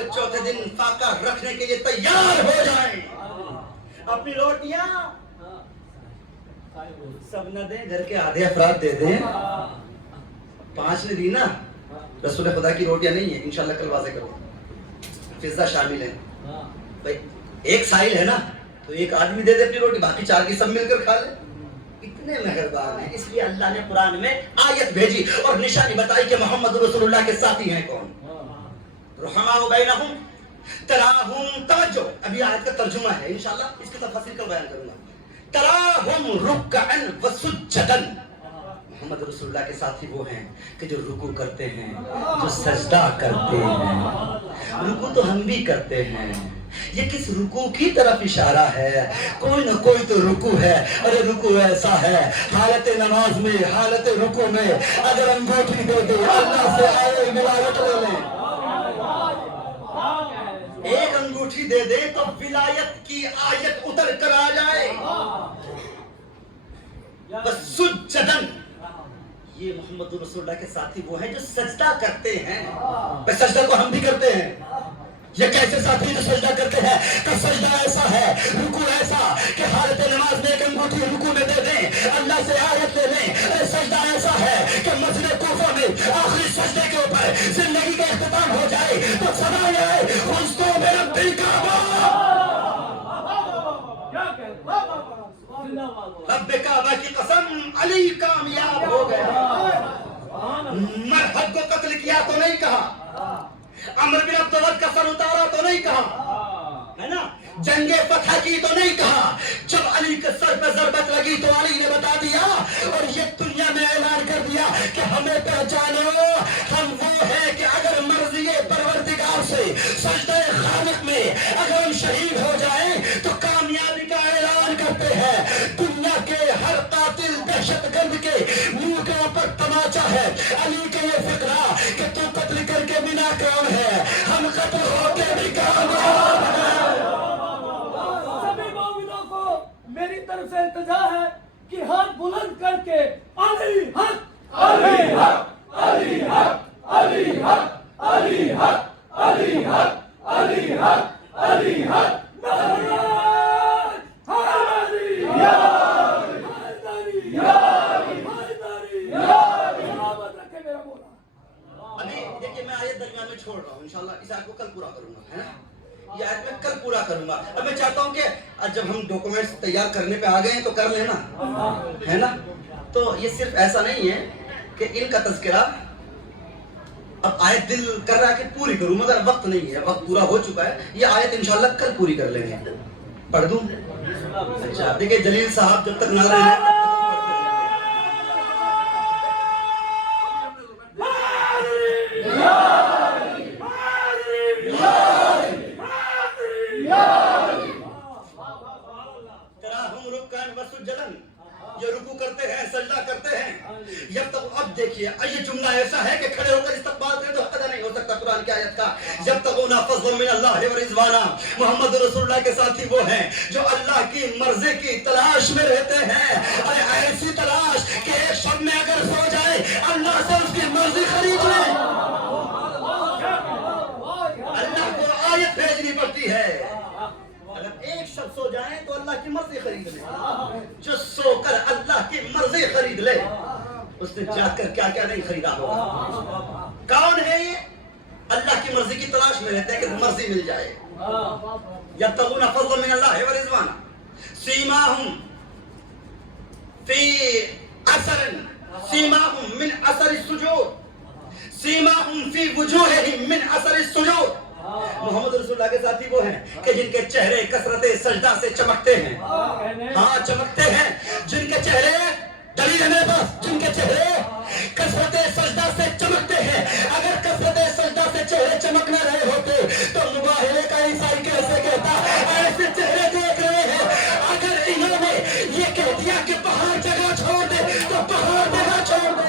تو چوتھے دن فاقہ رکھنے کے لیے تیار ہو جائیں. اپنی روٹیاں سب نہ دیں, گھر کے آدھے افراد دے دیں. 5 نے دی نا, رسول خدا کی روٹیاں نہیں ہیں, انشاءاللہ کل واضح کرو. فضا شامل ہے بھائی, ایک سائل ہے نا تو ایک آدمی دے دے اپنی روٹی, باقی 4 کی سب مل کر کھا لے. اتنے مہربان ہیں, اس لیے اللہ نے قرآن میں آیت بھیجی اور نشانی بتائی کہ محمد رسول اللہ کے ساتھی ہیں کون. رحماء بینہم تراہم, توجہ, ابھی آیت کا ترجمہ ہے, انشاءاللہ اس کی تفسیر کل بیان کروں گا. تراہم رکعا وسجدا, محمد رسول اللہ کے ساتھی وہ ہیں کہ جو رکوع کرتے ہیں, جو سجدہ کرتے ہیں. رکوع تو ہم بھی کرتے ہیں, یہ کس رکوع کی طرف اشارہ ہے؟ کوئی نہ کوئی تو رکوع ہے. ارے رکوع ایسا ہے, حالت نماز میں, حالت رکوع میں اگر انگوٹھی دے دے اللہ سے آئے ولایت لے لیں. ایک انگوٹھی دے دے تو ولایت کی آیت اتر کر آ جائے. بس سجدن, یہ محمد رسول اللہ کے ساتھی وہ ہیں جو سجدہ کرتے ہیں. بس سجدہ تو ہم بھی کرتے ہیں. یہ کیسے ساتھی جو سجدہ کرتے ہیں؟ کہ سجدہ ایسا ہے, رکوع ایسا کہ حالت نماز میں ایک انگوٹھی رکوع میں دے دیں, اللہ سے آیت لے لیں. سجدہ ایسا ہے کہ مسجد کوفہ میں آخری سجدے کے اوپر زندگی کا اختتام ہو جائے تو سمائے آئے خستو میں رب الکعبہ, رب کعبہ کی قسم علی کامیاب ہو گیا. مرحب کو قتل کیا تو نہیں کہا, عمر بن عبدالود کا سر اتارا تو نہیں کہا, ہے نا, جنگ فتح کی تو نہیں کہا. جب علی کے سر پہ ضربت لگی تو علی نے بتا دیا اور یہ دنیا میں اعلان کر دیا کہ ہمیں پہچانو, ہم وہ ہیں کہ اگر مرضی پروردگار سے سجدہ خالق میں اگر ہم شہید ہو جائیں تو کامیابی کا اعلان کرتے ہیں. دنیا کے ہر قاتل دہشت گرد کے منہ کے اوپر تماچا ہے علی کے یہ فقرہ کہ تو قتل کر کے بنا کون ہے, ہم قتل ہو کے بھی کامیاب ہیں. سبھی مومنوں کو میری طرف سے التجا ہے کہ ہاتھ بلند کر کے علی حق, علی حق, علی حق, علی حق, علی حق, علی حق, علی حق, علی حق, دیکھیے میں آیت درمیان میں چھوڑ رہا ہوں, انشاءاللہ اس آیت کو کل پورا کروں گا, ہے نا, یہ آیت میں کل پورا کروں گا. اب میں چاہتا ہوں کہ جب ہم ڈاکومنٹس تیار کرنے پہ آ گئے ہیں تو کر لینا, ہے نا. تو یہ صرف ایسا نہیں ہے کہ ان کا تذکرہ اب آیت دل کر رہا ہے کہ پوری کروں, مگر وقت نہیں ہے, وقت پورا ہو چکا ہے. یہ آیت انشاءاللہ کل پوری کر لیں گے. پڑھ دوں؟ اچھا دیکھیں, جلیل صاحب جب تک نعرہ ہے یہ رکوع کرتے ہیں, سجدہ کرتے ہیں. جب تک اب دیکھیے یہ جملہ ایسا ہے کہ کھڑے ہو کر استقبال کریں تو حق ادا نہیں ہو سکتا قرآن کی آیت کا. جب تک فضل من اللہ و رضوانا, محمد رسول اللہ کے ساتھی وہ ہیں جو اللہ کی مرضی کی تلاش میں رہتے ہیں. اور ایسی تلاش کہ ایک شب میں اگر سو جائے اللہ سے اس کی مرضی خرید لیں. اللہ کو آیت بھیجنی پڑتی ہے, اگر ایک شب سو جائیں تو اللہ کی مرضی خرید لے. جو سو کر اللہ کی مرضی خرید لے اس نے جا کر کیا کیا نہیں خریدا ہوگا. کون ہے یہ؟ اللہ کی مرضی کی تلاش میں رہتے ہیں کہ مرضی مل جائے. یبتغون فضلا من اللہ و رضوانا سیماہم فی اثر, سیماہم من اثر السجود, سیماہم فی وجوہہم من اثر السجود. محمد رسول اللہ کے ساتھی وہ ہیں کہ جن کے چہرے کثرت سجدہ سے چمکتے ہیں. ہاں چمکتے ہیں, جن کے چہرے, دلیل ہے میرے پاس, جن کے چہرے کثرت سجدہ سے چمکتے ہیں. اگر کثرت سجدہ سے چہرے چمک نہ رہے ہوتے تو مباہلے کا عیسائی کیسے کہتا ایسے چہرے دیکھ رہے ہیں. اگر انہوں نے یہ کہہ دیا کہ پہاڑ جگہ چھوڑ دے تو پہاڑ جگہ چھوڑ دے.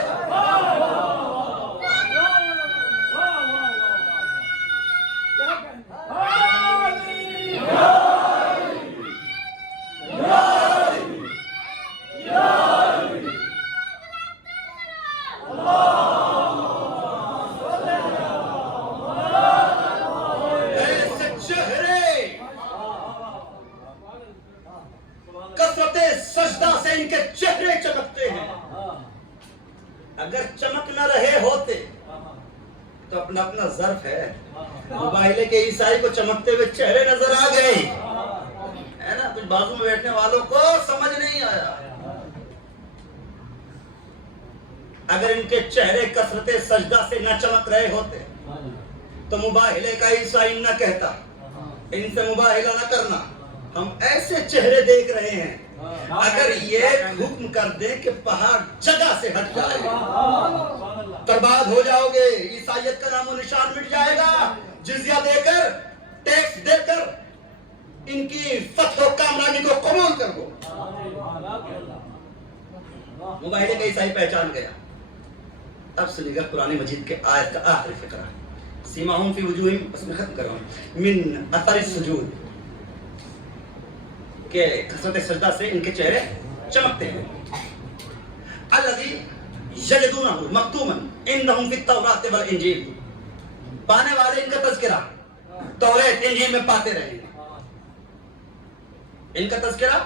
اگر چمک نہ رہے ہوتے تو اپنا اپنا ظرف ہے. مباہلے کے عیسائی کو چمکتے ہوئے چہرے نظر آ گئے ہے نا, کچھ بازو میں بیٹھنے والوں کو سمجھ نہیں آیا. اگر ان کے چہرے کثرت سجدہ سے نہ چمک رہے ہوتے تو مباہلے کا عیسائی نہ کہتا ان سے مباہلہ نہ کرنا, ہم ایسے چہرے دیکھ رہے ہیں. اگر یہ حکم کر دیں کہ پہاڑ جگہ سے ہٹ جائے برباد ہو جاؤ گے, عیسائیت کا نام و نشان مٹ جائے گا. جزیہ دے کر, ٹیکس دے کر ان کی فتح و کامرانی کو قبول کر دو. مباہلے کا عیسائی پہچان گیا. اب سنیے گا قرآن مجید کے آیت کا آخری فقرہ, سیماہم فی وجوہہم, اس میں ختم کروں, من اثر السجود, کہ کثرت سجدہ سے ان کے چہرے چمکتے ہیں. الذی یجدونہ مکتوما عندہم فی التوراۃ والانجیل, پانے والے ان کا تذکرہ توریت انجیل میں پاتے رہے. ان کا تذکرہ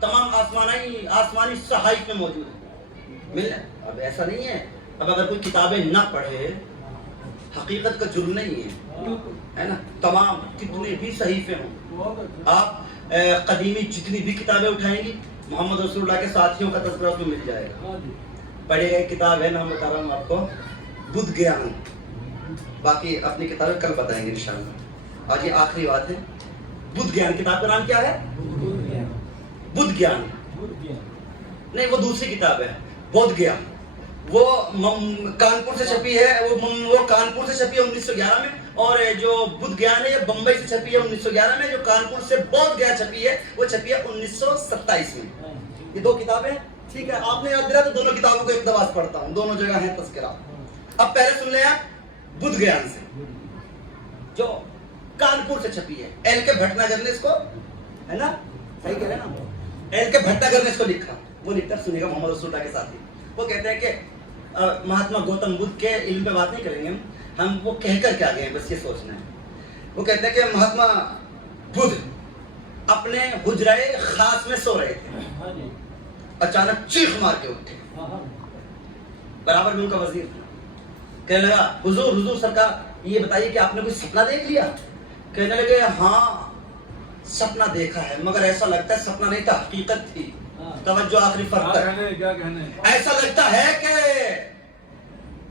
تمام آسمانی صحائف میں موجود ہے, مل ہے. اب ایسا نہیں ہے, اب اگر کوئی کتابیں نہ پڑھے حقیقت کا جرم نہیں ہے نا. تمام کتنے بھی صحیفے ہوں, آپ قدیمی جتنی بھی کتابیں اٹھائیں گی محمد رسول اللہ کے ساتھیوں کا تذکرہ اس میں مل جائے گا. پڑھے گئے کتاب ہے, نام بتا رہا ہوں آپ کو, بدھ گیان. باقی اپنی کتابیں کل بتائیں گے انشاءاللہ. آج یہ آخری بات ہے. بدھ گیان کتاب کا نام کیا ہے؟ بدھ گیان نہیں, وہ دوسری کتاب ہے بودھ گیا. وہ کانپور سے چھپی ہے, وہ کانپور سے چھپی ہے 1911 میں, اور جو بدھ گیان ہے یہ بمبئی سے چھپی ہے 1911 میں. جو کانپور سے بودھ گیا چھپی ہے وہ چھپی ہے 1927 میں. یہ دو کتابیں ٹھیک ہے, آپ نے یاد دیا تو دونوں کتابوں کو ایک دفعہ پڑھتا ہوں, دونوں جگہ ہیں تذکرہ. اب پہلے سن لیں آپ بدھ گیان سے جو کانپور سے چھپی ہے. ایل کے بھٹناگر نے اس کو, ہے نا, صحیح کہہ رہے ہیں نا, ایل کے بھٹناگر نے اس کو لکھا. وہ لکھتا سنیے گا محمد رسول اللہ کے ساتھی. وہ کہتے ہیں کہ مہاتما گوتم بدھ کے علم پہ بات نہیں کریں گے ہم, وہ کہہ کر کیا گئے بس یہ سوچنا ہے. وہ کہتے ہیں کہ مہاتما بدھ اپنے حجرے خاص میں سو رہے تھے, اچانک چیخ مار کے اٹھے. برابر میں ان کا وزیر تھا. کہنے لگا حضور سرکار یہ بتائیے کہ آپ نے کوئی سپنا دیکھ لیا؟ کہنے لگے ہاں سپنا دیکھا ہے, مگر ایسا لگتا ہے سپنا نہیں تھا, حقیقت تھی. توجہ آخری فرق ہے. ایسا لگتا ہے کہ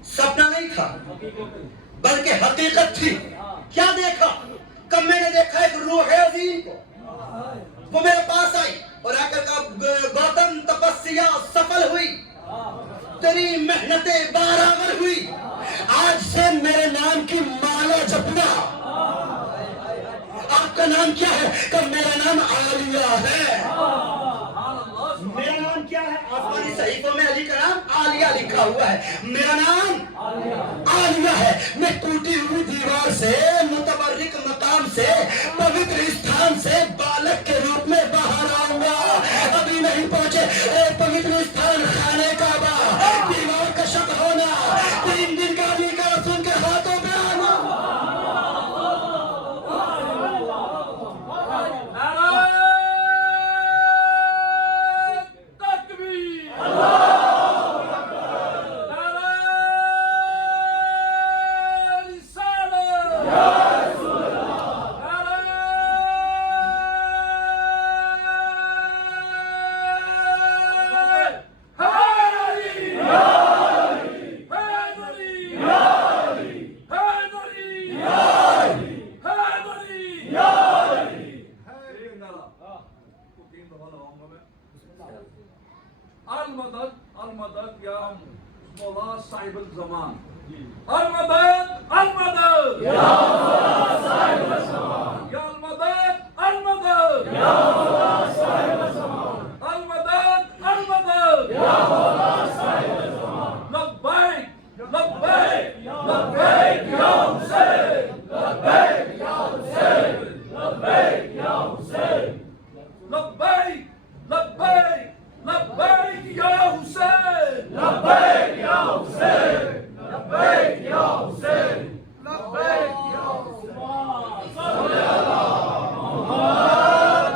سپنا نہیں تھا بلکہ حقیقت تھی. کیا دیکھا؟ کہ میں نے دیکھا ایک روح عظیم کو, وہ میرے پاس آئی اور آ کر کہا گوتم تپسیا سفل ہوئی, تیری محنتیں برابر ہوئی, آج سے میرے نام کی مالا جپنا. آپ کا نام کیا ہے؟ کہ میرا نام عالیہ ہے. میرا نام کیا ہے؟ آسمانی صحیفوں میں علی کا نام عالیہ لکھا ہوا ہے. میرا نام عالیہ ہے. میں ٹوٹی ہوئی دیوار سے, متبرک مقام سے, پوتر استھان سے بالک کے روپ میں باہر آؤں گا. ابھی نہیں پہنچے پوتر استھان خانے کعبہ, دیوار کا شک ہونا, 3 دن کا علی کا رسول کے ہاتھوں پہ آنا. المدد یا مولا صاحب الزمان, المدد المدد یا مولا صاحب الزمان, یا المدد المدد یا مولا صاحب الزمان, المدد المدد یا مولا صاحب الزمان. لبیک لبیک لبیک یا حسین, لبیک یا حسین, لبیک یا حسین, لبیک لبیک لبیک یا حسین, لبیک یا حسین, لبیک یا حسین, لبیک یا حسین. صلی اللہ محمد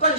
5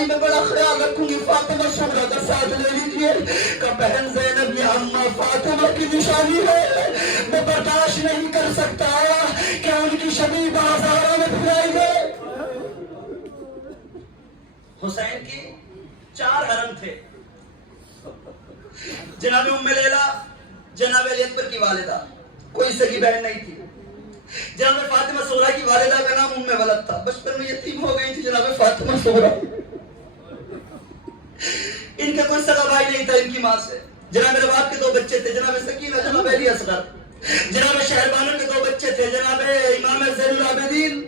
پڑھائی میں بڑا خیال رکھوں گی، فاطمہ صغریٰ کا ساتھ لے لیجئے۔ کہ بہن زینب یہ اماں فاطمہ کی نشانی ہے، میں برداشت نہیں کر سکتا کہ ان کی شبیہ بازاروں میں پھرائی گئے۔ حسین کی 4 حرم تھے، جناب ام لیلہ جناب علی اکبر کی والدہ، کوئی سگی بہن نہیں تھی۔ جناب فاطمہ صغریٰ کی والدہ کا نام ام ولد تھا، بچپن میں یتیم ہو گئی تھی جناب فاطمہ صغریٰ۔ ان کا کوئی سگا بھائی نہیں تھا ان کی ماں سے۔ جناب رباب کے 2 بچے تھے، جناب سکینہ جناب علی اصغر۔ جناب شہربانو کے 2 بچے تھے، جناب امام زین العابدین۔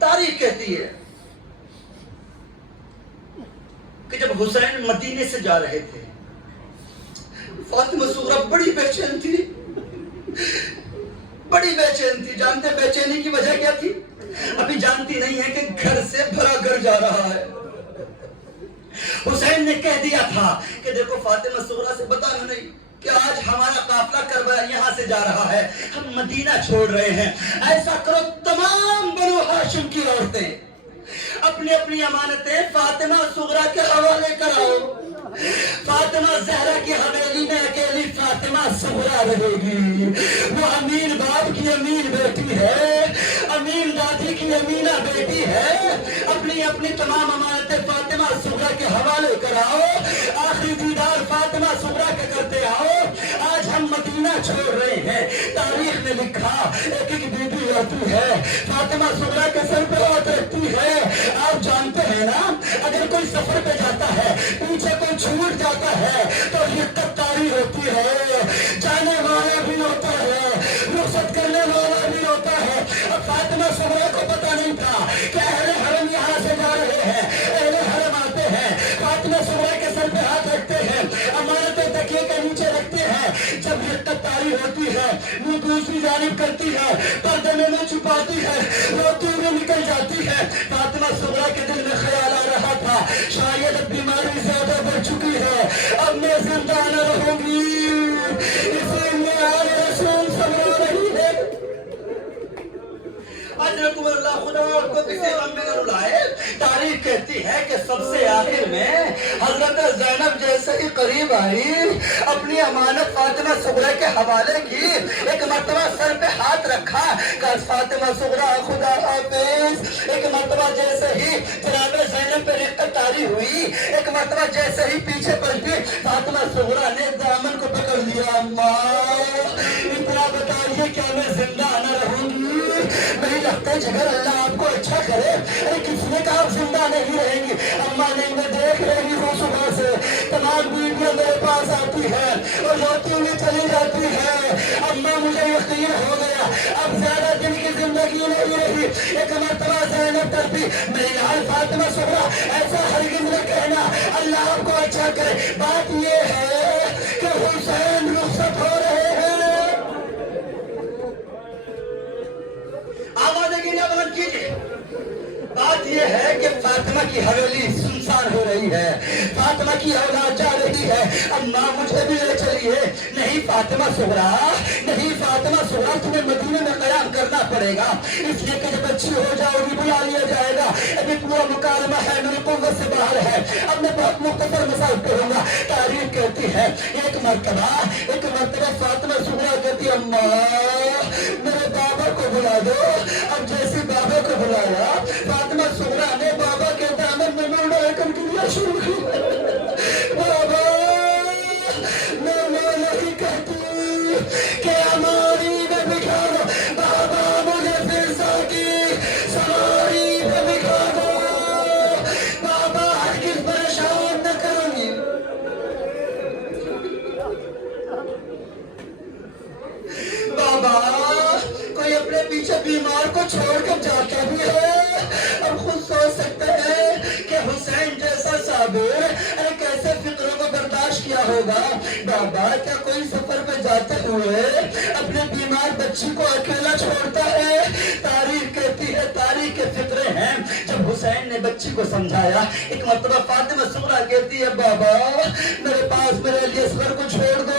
تاریخ کہتی ہے کہ جب حسین مدینے سے جا رہے تھے، فاطمہ صغریٰ بڑی بے چین تھی، بڑی بے چین تھی۔ جانتے بے چینی کی وجہ کیا تھی؟ ابھی جانتی نہیں ہے کہ گھر سے بھرا گھر جا رہا ہے۔ حسین نے کہہ دیا تھا کہ دیکھو فاطمہ صغریٰ سے بتانا نہیں کہ آج ہمارا قافلہ کربلا یہاں سے جا رہا ہے، ہم مدینہ چھوڑ رہے ہیں۔ ایسا کرو تمام بنو ہاشم کی عورتیں اپنی اپنی امانتیں فاطمہ صغریٰ کے حوالے کراؤ۔ فاطمہ زہرا کی حویلی میں اکیلی فاطمہ صغریٰ رہے گی۔ وہ امین باپ کی امین بیٹی ہے، امین دادی کی امینہ بیٹی ہے۔ اپنی اپنی تمام امانتیں فاطمہ صغریٰ کے حوالے کراؤ، آخری دیدار فاطمہ صغریٰ کے کرتے آؤ۔ آج ہم مدینہ چھوڑ رہے ہیں۔ تاریخ نے لکھا ایک ایک بیٹی آتی ہے، فاطمہ صغریٰ کے سر پہ ہاتھ رکھتی ہے۔ آپ جانتے ہیں نا، اگر کوئی سفر پہ جاتا ہے، پیچھے کوئی چھوٹ جاتا ہے تو رقت طاری ہوتی ہے، جانے والا بھی ہوتا ہے، رخصت کرنے والا بھی ہوتا ہے۔ اب فاطمہ صغریٰ کو پتہ نہیں تھا کہ اہل حرم یہاں سے جا رہے ہیں، اہل حرم آتے ہیں، فاطمہ صغریٰ کے سر پہ ہاتھ رکھتے ہیں، امانتیں تکیے کے نیچے رکھتے ہیں۔ جب رقت طاری ہوتی ہے، وہ دوسری جانب کرتی ہے، پردے میں منہ چھپاتی ہے، روتی ہوئی نکل جاتی ہے۔ فاطمہ صغریٰ کے دل میں خیال آ رہا تھا، شاید اب بیماری زیادہ بڑھ چکی ہے، اب میں زندہ نہ رہوں گی، اسی لیے آل رسول سمجھا رہی ہے۔ اجرکم اللہ، خدا آپ کو کسی غم میں نہ رلائے۔ تاریخ کہتی ہے کہ سب سے آخر میں حضرت زینب جیسے ہی قریب آئی، اپنی امانت فاطمہ صغریٰ کے حوالے کی، ایک مرتبہ سر پہ ہاتھ رکھا، کہا فاطمہ صغریٰ خدا حافظ۔ ایک مرتبہ جیسے ہی جناب زینب پہ رقت طاری ہوئی، ایک مرتبہ جیسے ہی پیچھے پلٹی، فاطمہ صغریٰ نے دامن کو پکڑ لیا۔ اماں اتنا بتائیے کیا میں زندہ نہ رہوں گی؟ نہیں لگتا جگر اللہ آپ کو اچھا کرے، ارے کس نے کہا آپ زندہ نہیں رہیں گی؟ اماں نہیں، میں دیکھ رہی ہوں صبح سے تمام بیویاں میرے پاس آتی ہے اور روتی ہوئی چلی جاتی ہے۔ اماں مجھے یقین ہو گیا اب زیادہ دن کی زندگی نہیں رہی۔ ایک مرتبہ زینب تڑپی، میری لال فاطمہ صغریٰ ایسا ہرگز نہ کہنا، اللہ آپ کو اچھا کرے۔ بات یہ ہے کہ حسین رخصت ہو رہے ہیں۔ آوازیں گریہ بلند کیجئے۔ بات یہ ہے کہ فاطمہ کی حویلی سنسان ہو رہی ہے، فاطمہ کی اولاد جا رہی ہے۔ اماں مجھے بھی لے چلیے۔ نہیں فاطمہ صغریٰ، نہیں فاطمہ صغریٰ، تمہیں مدینے میں قیام کرنا پڑے گا، اس لیے کہ جب اچھی ہو جاؤ گی بلا لیا جائے گا۔ ابھی پورا مکالمہ ہے، میری قوت سے باہر ہے، اب میں بہت مختصر مسائل کروں گا۔ تاریخ کہتی ہے ایک مرتبہ فاطمہ صغریٰ کہتی ہے اماں میرے بابا کو بلا دو۔ اب جیسے بابا کو بلایا، فاطمہ صغریٰ نے بابا کے دامن میں منہ ڈال کر گرنا شروع کیا۔ بابا میں نہیں کہتی کہ ہماری میں بکھا دو، بابا مجھے فضا کی سواری میں بکھا دو، بابا ہرگز پریشان نہ کروں گی۔ بابا کوئی اپنے پیچھے بیمار کو چھوڑ کر جاتا بھی ہے، اب خود سوچ سکتے ہیں کہ حسین جیسا صابر کیسے فکروں کو برداشت کیا ہوگا۔ بابا کیا کوئی سفر پہ جاتے ہوئے اپنے بیمار بچی کو اکیلا چھوڑتا ہے؟ تاریخ کہتی ہے، تاریخ کے فکرے ہیں، جب حسین نے بچی کو سمجھایا، ایک مرتبہ فاطمہ صغریٰ کہتی ہے بابا میرے پاس میرے علی اصغر کو چھوڑ دو،